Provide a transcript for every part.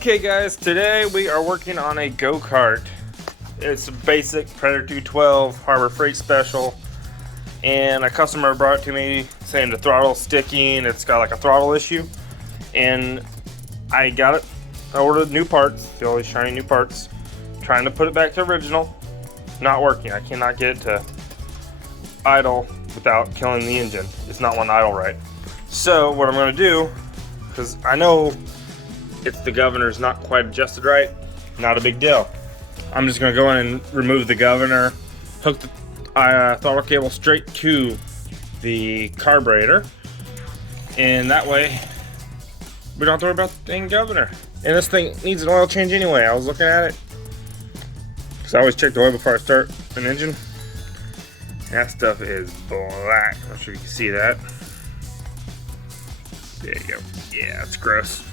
Okay guys, today we are working on a go-kart. It's a basic Predator 212 Harbor Freight Special, and a customer brought it to me saying the throttle's sticking, it's got like a throttle issue, and I got it. I ordered new parts, the always shiny new parts, trying to put it back to original, not working. I cannot get it to idle without killing the engine. It's not one idle right. So what I'm going to do, because I know the governor's not quite adjusted right, not a big deal. I'm just going to go in and remove the governor, hook the throttle cable straight to the carburetor, and that way we don't have to worry about the dang governor. And this thing needs an oil change anyway. I was looking at it, because I always check the oil before I start an engine. That stuff is black. I'm not sure you can see that. There you go. Yeah, it's gross.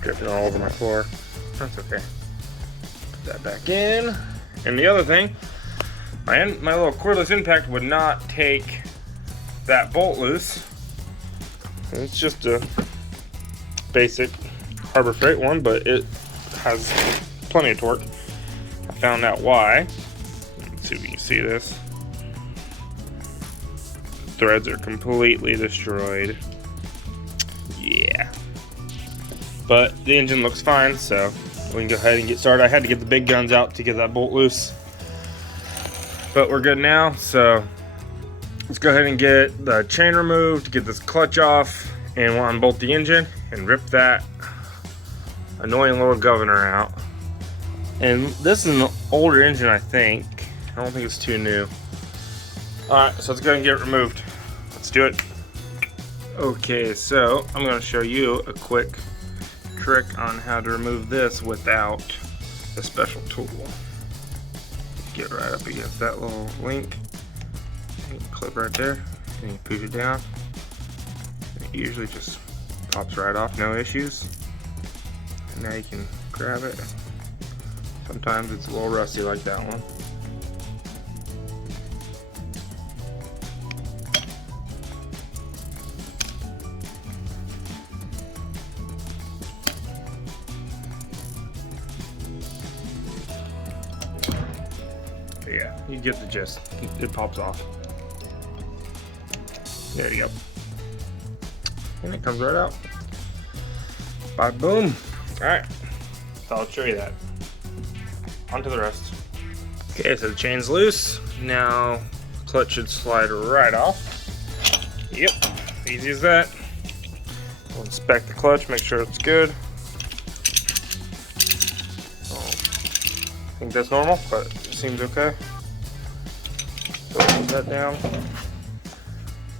Dripping all over my floor. That's okay. Put that back in. And the other thing, my little cordless impact would not take that bolt loose. It's just a basic Harbor Freight one, but it has plenty of torque. I found out why. Let's see if you can see this. Threads are completely destroyed. Yeah. But the engine looks fine, so we can go ahead and get started. I had to get the big guns out to get that bolt loose, but we're good now. So let's go ahead and get the chain removed, get this clutch off, and we'll unbolt the engine and rip that annoying little governor out. And this is an older engine, I think. I don't think it's too new. Alright, so let's go ahead and get it removed. Let's do it. Okay, so I'm going to show you a quick trick on how to remove this without a special tool. Get right up against that little link, clip right there, and you push it down. It usually just pops right off, no issues. And now you can grab it. Sometimes it's a little rusty like that one. Yeah, you get the gist. It pops off. There you go. And it comes right out. Bye, boom. Alright, so I'll show you that. On to the rest. Okay, so the chain's loose. Now, the clutch should slide right off. Yep, easy as that. We'll inspect the clutch, make sure it's good. I think that's normal, but it seems okay. So we'll put that down.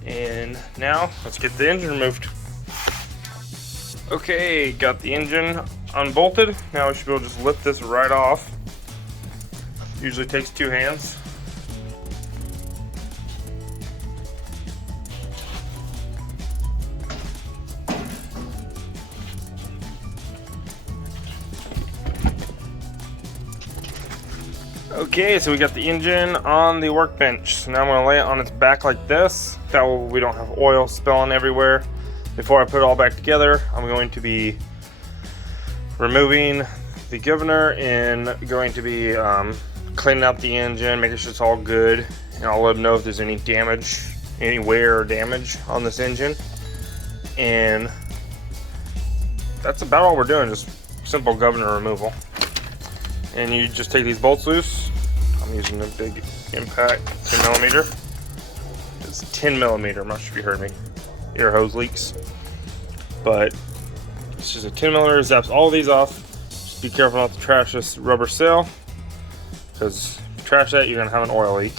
And now, let's get the engine removed. Okay, got the engine unbolted. Now we should be able to just lift this right off. Usually takes two hands. Okay, so we got the engine on the workbench. So now I'm gonna lay it on its back like this. That way we don't have oil spilling everywhere. Before I put it all back together, I'm going to be removing the governor and going to be cleaning out the engine, making sure it's all good. And I'll let them know if there's any damage, any wear or damage on this engine. And that's about all we're doing, just simple governor removal. And you just take these bolts loose. I'm using a big impact 10mm. It's 10mm, I'm not sure if you heard me. Air hose leaks. But it's just a 10mm, zaps all these off. Just be careful not to trash this rubber seal, because if you trash that, you're gonna have an oil leak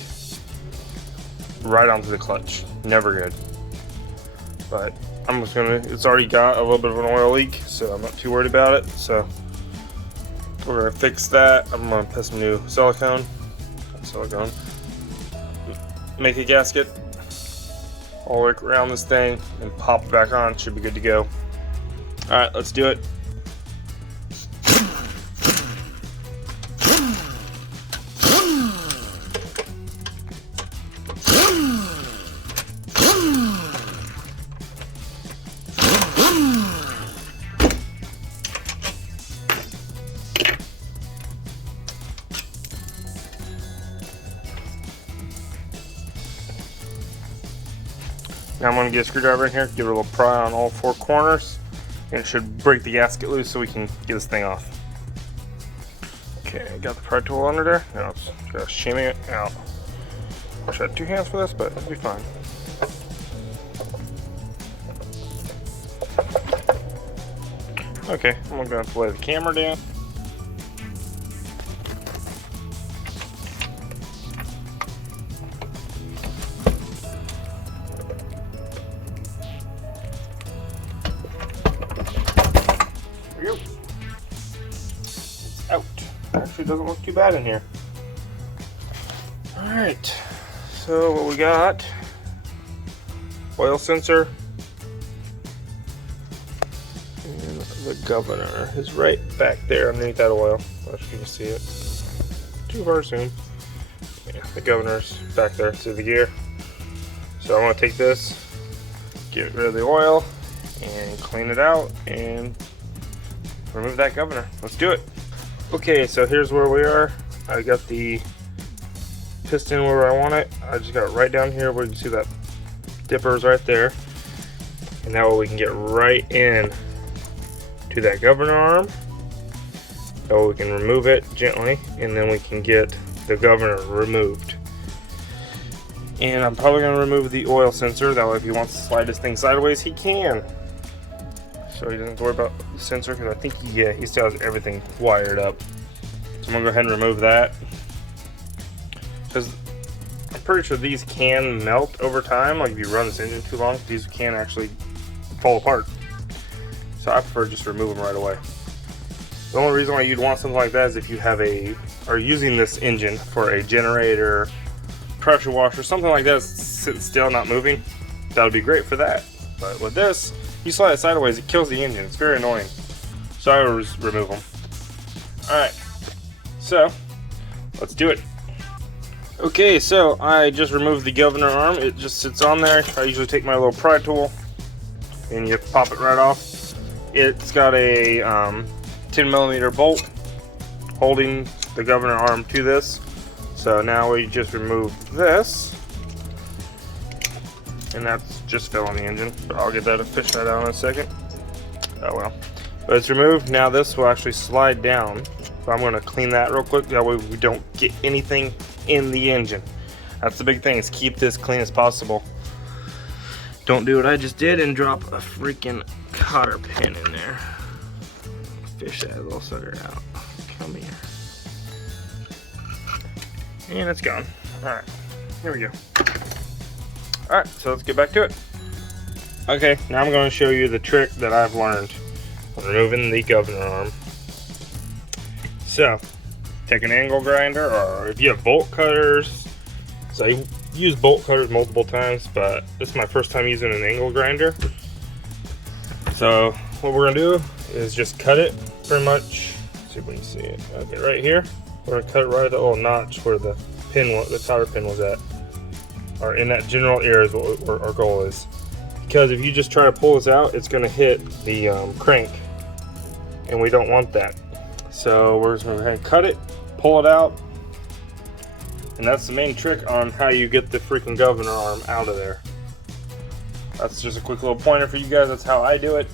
right onto the clutch. Never good. But I'm just gonna, it's already got a little bit of an oil leak, so I'm not too worried about it. So we're gonna fix that. I'm gonna put some new silicone, make a gasket all the way around this thing and pop it back on. Should be good to go. All right, let's do it. Now I'm going to get a screwdriver in here, give it a little pry on all 4 corners, and it should break the gasket loose so we can get this thing off. Okay, got the pry tool under there. Now it's just shimmy it out. Wish I had 2 hands for this, but it'll be fine. Okay, I'm going to have to lay the camera down. There we go. It's out. Actually, doesn't look too bad in here. Alright, so what we got, oil sensor, and the governor is right back there underneath that oil. I don't know if you can see it. Too far to zoom. Yeah, the governor's back there through the gear. So I'm going to take this, get rid of the oil, and clean it out, and remove that governor. Let's do it. Okay, so here's where we are. I got the piston where I want it. I just got it right down here where you can see that dipper is right there. And now we can get right in to that governor arm. So we can remove it gently, and then we can get the governor removed. And I'm probably going to remove the oil sensor. That way if he wants to slide this thing sideways, he can. So he doesn't have to worry about the sensor, because I think he still has everything wired up. So I'm going to go ahead and remove that. Because I'm pretty sure these can melt over time. Like if you run this engine too long, these can actually fall apart. So I prefer just remove them right away. The only reason why you'd want something like that is if you are using this engine for a generator, pressure washer, something like that, sitting still, not moving. That would be great for that. But with this, you slide it sideways, it kills the engine. It's very annoying. So I would remove them. Alright, so let's do it. Okay, so I just removed the governor arm. It just sits on there. I usually take my little pry tool and you pop it right off. It's got a 10mm bolt holding the governor arm to this. So now we just remove this, and that's just filling the engine. But I'll get that to fish that out in a second. Oh well. But it's removed. Now this will actually slide down. So I'm going to clean that real quick. That way we don't get anything in the engine. That's the big thing, is keep this clean as possible. Don't do what I just did and drop a freaking cotter pin in there. Fish that little sucker out. Come here. And it's gone. Alright, here we go. Alright, so let's get back to it. Okay, now I'm going to show you the trick that I've learned on removing the governor arm. So, take an angle grinder, or if you have bolt cutters. So I use bolt cutters multiple times, but this is my first time using an angle grinder. So what we're gonna do is just cut it pretty much. Let's see if we can see it. Okay, right here. We're gonna cut it right at the little notch where the pin, the cotter pin was at, or in that general area is what our goal is. Because if you just try to pull this out, it's gonna hit the crank, and we don't want that. So we're just gonna go ahead and cut it, pull it out, and that's the main trick on how you get the freaking governor arm out of there. That's just a quick little pointer for you guys. That's how I do it.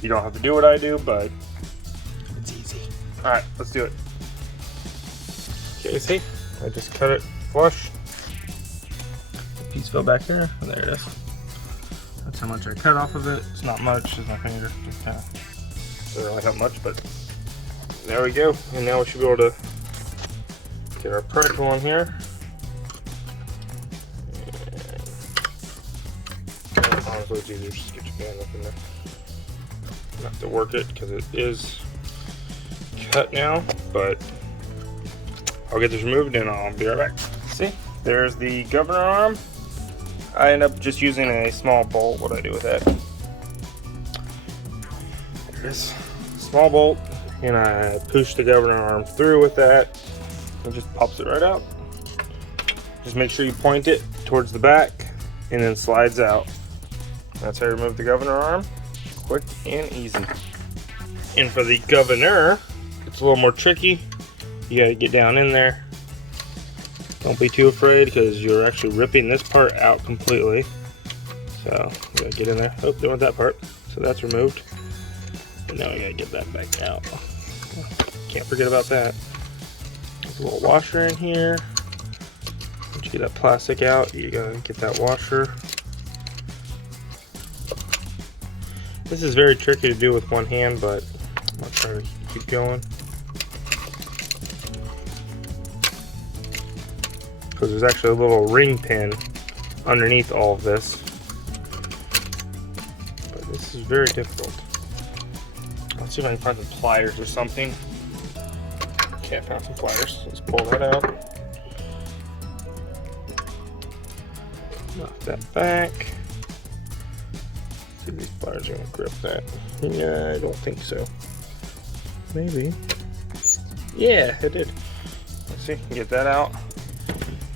You don't have to do what I do, but it's easy. All right, let's do it. Okay, see, I just cut it flush. The piece fell back there, and there it is. That's how much I cut off of it. It's not much, it's my finger. Just kind of, doesn't really help much, but there we go. And now we should be able to get our pry tool on here. And honestly, it's easier just to get your hand up in there. Not have to work it because it is cut now, but I'll get this removed and I'll be right back. See, there's the governor arm. I end up just using a small bolt. What do I do with that? There it is. Small bolt, and I push the governor arm through with that. It just pops it right out. Just make sure you point it towards the back and then slides out. That's how you remove the governor arm. Quick and easy. And for the governor, it's a little more tricky. You gotta get down in there. Don't be too afraid because you're actually ripping this part out completely. So we gotta get in there. Oh, don't want that part. So that's removed. And now we gotta get that back out. Can't forget about that. There's a little washer in here. Once you get that plastic out, you gotta get that washer. This is very tricky to do with one hand, but I'll try to keep going. Because there's actually a little ring pin underneath all of this. But this is very difficult. Let's see if I can find some pliers or something. Okay, I found some pliers. Let's pull that out. Knock that back. See if these pliers are going to grip that. Yeah, I don't think so. Maybe. Yeah, it did. Let's see, get that out.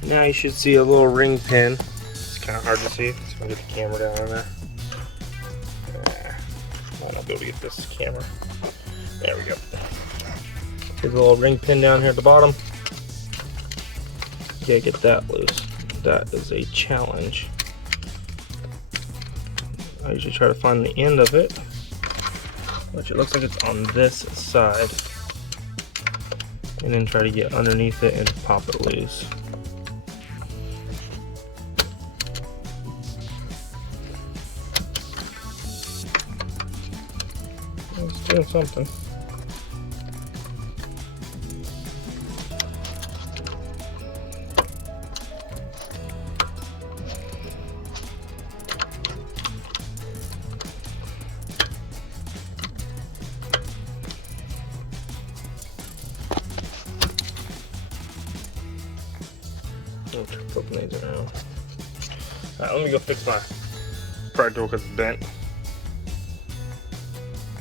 Now you should see a little ring pin. It's kind of hard to see. Let's see if I can get the camera down in there. Might not be able to get this camera. There we go. There's a little ring pin down here at the bottom. You gotta get that loose. That is a challenge. I usually try to find the end of it, which it looks like it's on this side. And then try to get underneath it and pop it loose. It's doing something. I'll try to open these around. Alright, let me go fix my pry tool because it's bent.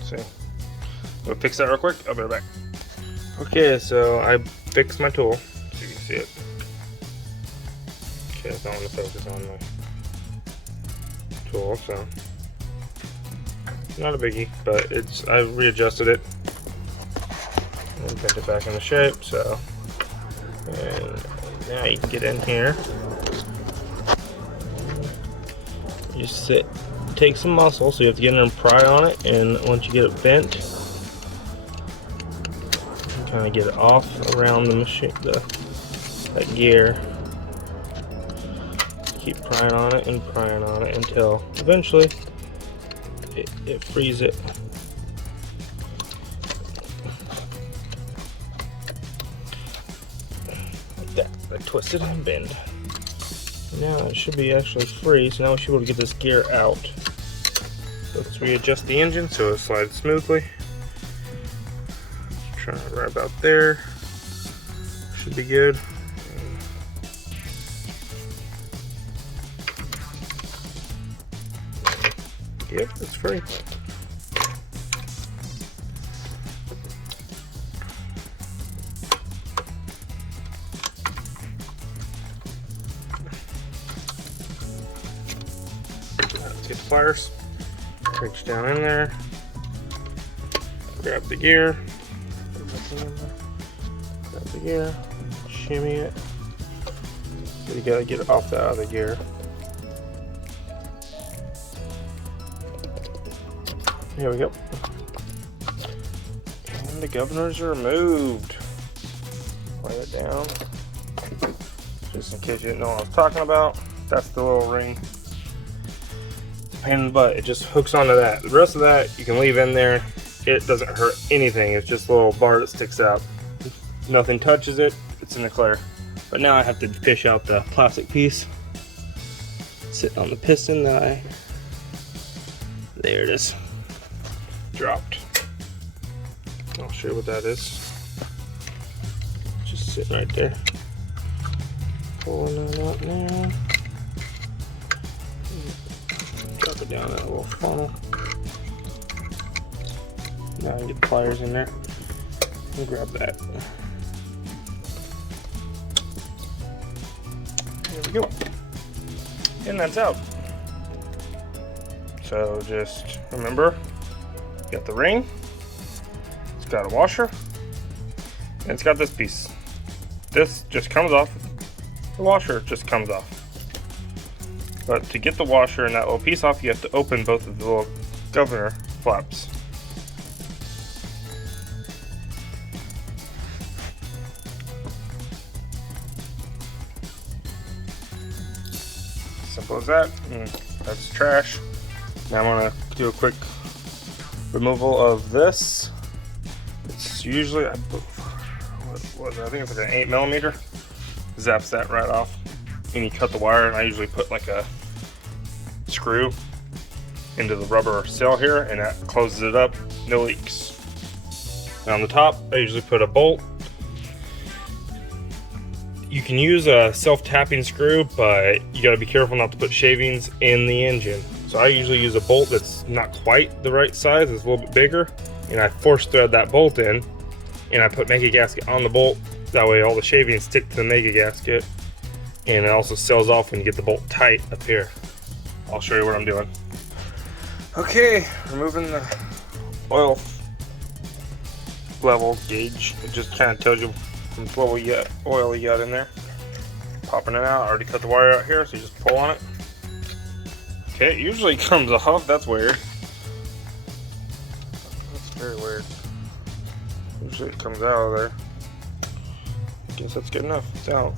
See? We'll fix that real quick. I'll be right back. Okay, so I fixed my tool, so you can see it. Okay, it's not want to focus on my tool, so not a biggie, but I readjusted it and bent it back into shape. So, and now you can get in here. You sit. Take some muscle, so you have to get in there and pry on it, and once you get it bent, you kind of get it off around the machine, that gear. Keep prying on it and prying on it until eventually it frees it. Like that. I twist it and bend. Now it should be actually free, so now we should be able to get this gear out. Let's readjust the engine so it slides smoothly. Try it right about there. Should be good. Yep, it's free. Let's get the pliers. Reach down in there. Grab the gear. Grab the gear. Shimmy it. So you gotta get it off the other gear. Here we go. And the governors are removed. Lay it down. Just in case you didn't know what I was talking about. That's the little ring. Pain in the butt. It just hooks onto that. The rest of that you can leave in there. It doesn't hurt anything. It's just a little bar that sticks out. Nothing touches it. It's in the clear. But now I have to fish out the plastic piece. Sitting on the piston that there it is. Dropped. I'll show you what that is. Just sitting right there. Pulling that out now. Drop it down that little funnel. Now I get the pliers in there and grab that. There we go. And that's out. So just remember, you got the ring, it's got a washer, and it's got this piece. This just comes off. The washer just comes off. But to get the washer and that little piece off, you have to open both of the little governor flaps. Simple as that. That's trash. Now I'm gonna do a quick removal of this. It's usually, I think it's like an 8mm. Zaps that right off. And you cut the wire, and I usually put like a screw into the rubber seal here, and that closes it up, no leaks. And on the top, I usually put a bolt. You can use a self-tapping screw, but you gotta be careful not to put shavings in the engine. So I usually use a bolt that's not quite the right size, it's a little bit bigger, and I force thread that bolt in, and I put mega gasket on the bolt. That way all the shavings stick to the mega gasket, and it also seals off when you get the bolt tight up here. I'll show you what I'm doing. Okay, removing the oil level gauge. It just kind of tells you how much oil you got in there. Popping it out. I already cut the wire out here, so you just pull on it. Okay, it usually comes off. That's weird. That's very weird. Usually it comes out of there. I guess that's good enough. It's out.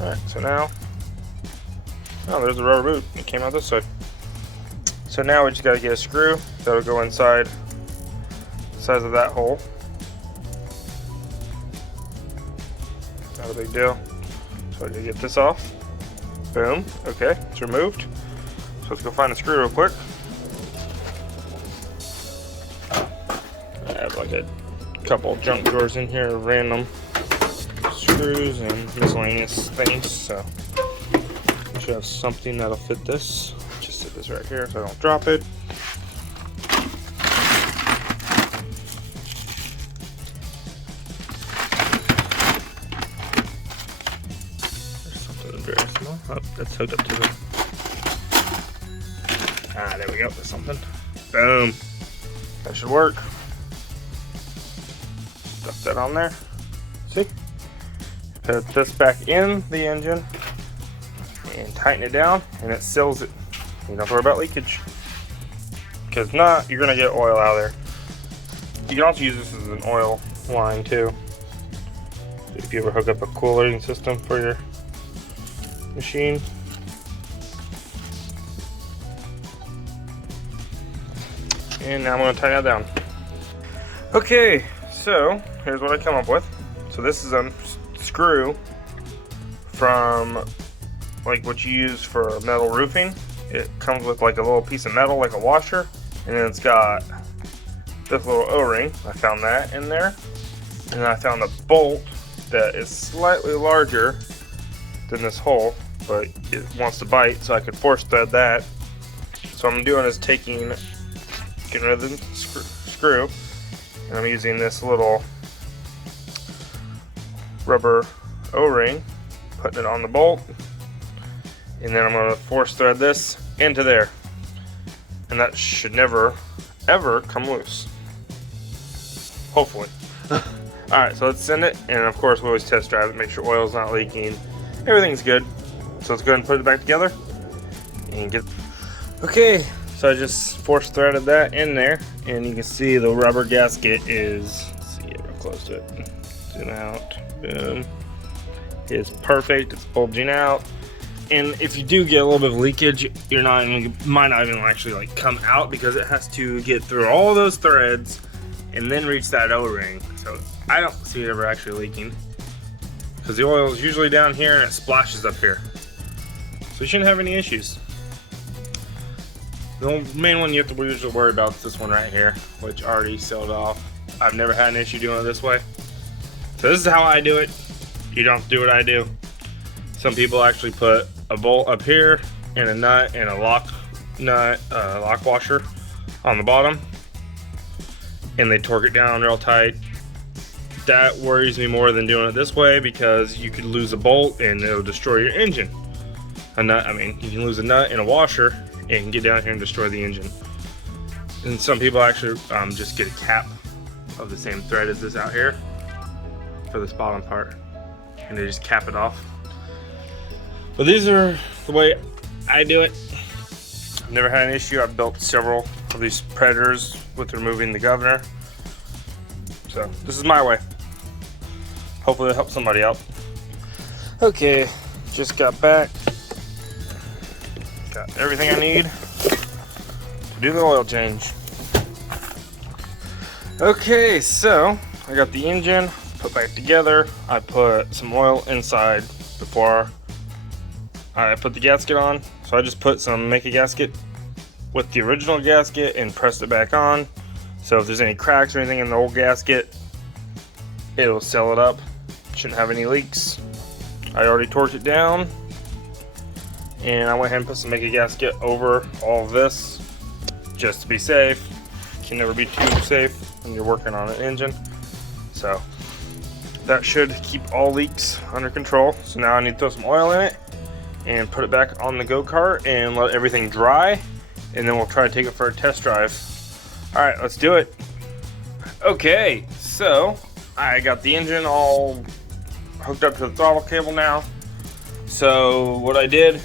Alright, so now, oh, there's the rubber boot. It came out this side. So now we just got to get a screw that'll go inside the size of that hole. Not a big deal. So I gotta get this off. Boom. Okay, it's removed. So let's go find a screw real quick. I have like a couple junk drawers in here, random screws and miscellaneous things, so I should have something that'll fit this. Just set this right here so I don't drop it. There's something very small. Oh, that's hooked up to the... Ah, there we go. There's something. Boom. That should work. Stuff that on there. See? Put this back in the engine and tighten it down, and it seals it. You don't have to worry about leakage, because if not, you're gonna get oil out of there. You can also use this as an oil line too, if you ever hook up a cooling system for your machine. And now I'm gonna tighten that down. Okay, so here's what I come up with. So this is a screw from like what you use for metal roofing. It comes with like a little piece of metal, like a washer, and then it's got this little O-ring. I found that in there, and then I found a bolt that is slightly larger than this hole, but it wants to bite, so I could force thread that. So what I'm doing is getting rid of the screw, and I'm using this little rubber O-ring, putting it on the bolt, and then I'm going to force thread this into there, and that should never ever come loose, hopefully. Alright, so let's send it, and of course we always test drive it, make sure oil's not leaking, everything's good. So let's go ahead and put it back together and get. Okay, so I just force threaded that in there, and you can see the rubber gasket is, let's see, get real close to it, zoom out, boom, it's perfect, it's bulging out. And if you do get a little bit of leakage, might not even actually like come out, because it has to get through all those threads and then reach that O-ring. So I don't see it ever actually leaking, because the oil is usually down here and it splashes up here. So you shouldn't have any issues. The main one you have to usually worry about is this one right here, which already sealed off. I've never had an issue doing it this way. So this is how I do it. You don't have to do what I do. Some people actually put a bolt up here and a nut and a lock washer on the bottom, and they torque it down real tight. That worries me more than doing it this way, because you could lose a bolt and it'll destroy your engine. You can lose a nut and a washer and get down here and destroy the engine. And some people actually just get a cap of the same thread as this out here for this bottom part, and they just cap it off. But these are the way I do it. Never had an issue. I've built several of these Predators with removing the governor. So this is my way. Hopefully it'll help somebody out. Okay, just got back. Got everything I need to do the oil change. Okay, so I got the engine put back together. I put some oil inside before I put the gasket on. So I just put some Make a Gasket with the original gasket and pressed it back on. So if there's any cracks or anything in the old gasket, it'll seal it up. Shouldn't have any leaks. I already torqued it down, and I went ahead and put some Make a Gasket over all of this just to be safe. Can never be too safe when you're working on an engine. So that should keep all leaks under control. So now I need to throw some oil in it and put it back on the go-kart and let everything dry, and then we'll try to take it for a test drive. All right, let's do it. Okay, so I got the engine all hooked up to the throttle cable now. So what I did,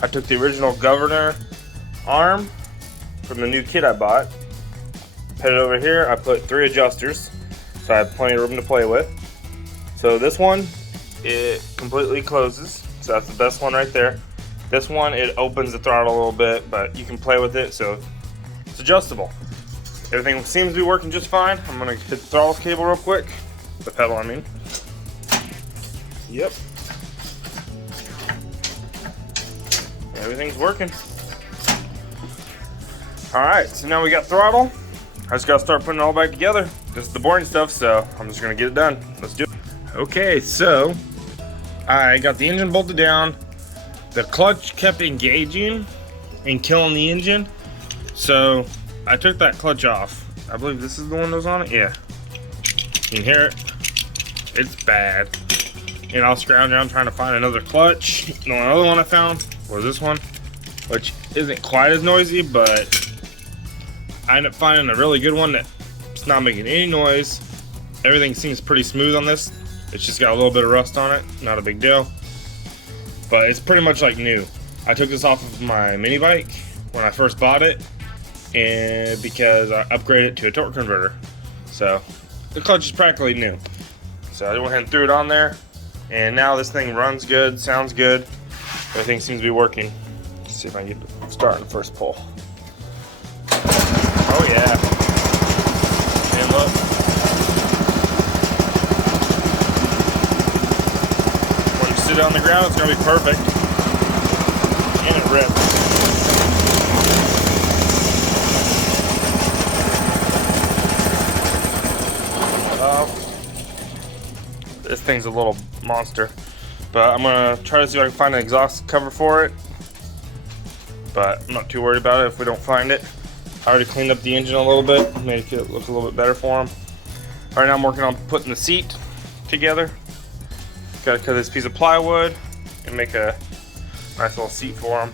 I took the original governor arm from the new kit I bought, put it over here. I put 3 adjusters, so I have plenty of room to play with. So this one, it completely closes, so that's the best one right there. This one, it opens the throttle a little bit, but you can play with it, so it's adjustable. Everything seems to be working just fine. I'm gonna hit the throttle cable real quick. The pedal, I mean. Yep. Everything's working. Alright, so now we got throttle. I just gotta start putting it all back together. This is the boring stuff, so I'm just gonna get it done. Let's do it. Okay, so I got the engine bolted down. The clutch kept engaging and killing the engine, so I took that clutch off. I believe this is the one that was on it. Yeah, you can hear it. It's bad. And I'll scrounge around trying to find another clutch. The only other one I found was this one, which isn't quite as noisy, but I ended up finding a really good one that's not making any noise. Everything seems pretty smooth on this. It's just got a little bit of rust on it, not a big deal. But it's pretty much like new. I took this off of my mini bike when I first bought it, and because I upgraded it to a torque converter. So the clutch is practically new. So I went ahead and threw it on there, and now this thing runs good, sounds good. Everything seems to be working. Let's see if I can get to start in the first pull. Oh yeah. And look. When you sit on the ground, it's gonna be perfect. And it rips. This thing's a little monster. But I'm gonna try to see if I can find an exhaust cover for it. But I'm not too worried about it if we don't find it. I already cleaned up the engine a little bit, made it look a little bit better for him. Right now I'm working on putting the seat together. Gotta cut this piece of plywood and make a nice little seat for him.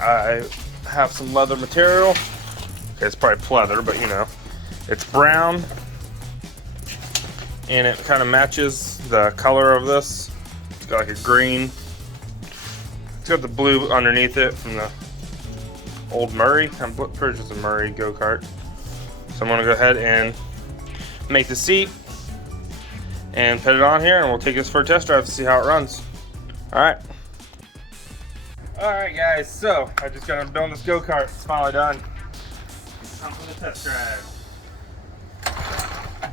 I have some leather material. Okay, it's probably pleather, but you know. It's brown, and it kind of matches the color of this. It's got like a green. It's got the blue underneath it from the old Murray. I'm pretty sure it's a Murray go-kart. So I'm gonna go ahead and make the seat and put it on here, and we'll take this for a test drive to see how it runs. All right. All right, guys. So I just got done this go-kart. It's finally done. Time for the test drive.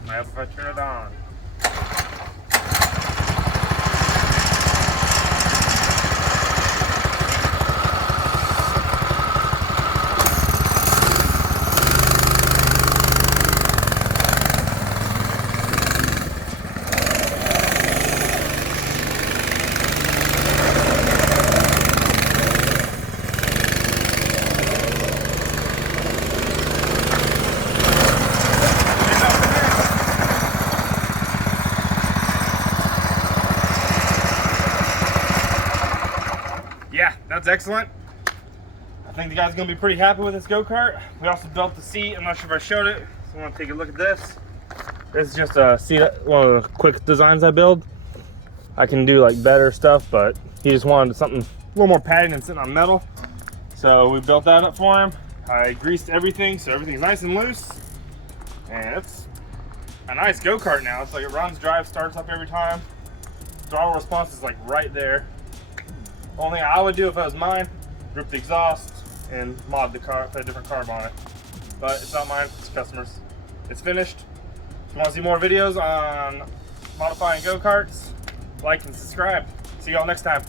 I hope if I turn it on. Yeah, that's excellent. I think the guy's gonna be pretty happy with this go-kart. We also built the seat. I'm not sure if I showed it, so I want to take a look at this. This is just a seat, one of the quick designs I build. I can do like better stuff, but he just wanted something little more padding than sitting on metal. So we built that up for him. I greased everything so everything's nice and loose. And it's a nice go-kart now. It's like it runs, drives, starts up every time. Throttle response is like right there. Only thing I would do if it was mine, rip the exhaust and mod the car, put a different carb on it. But it's not mine, it's customers. It's finished. If you want to see more videos on modifying go-karts, like and subscribe. See y'all next time.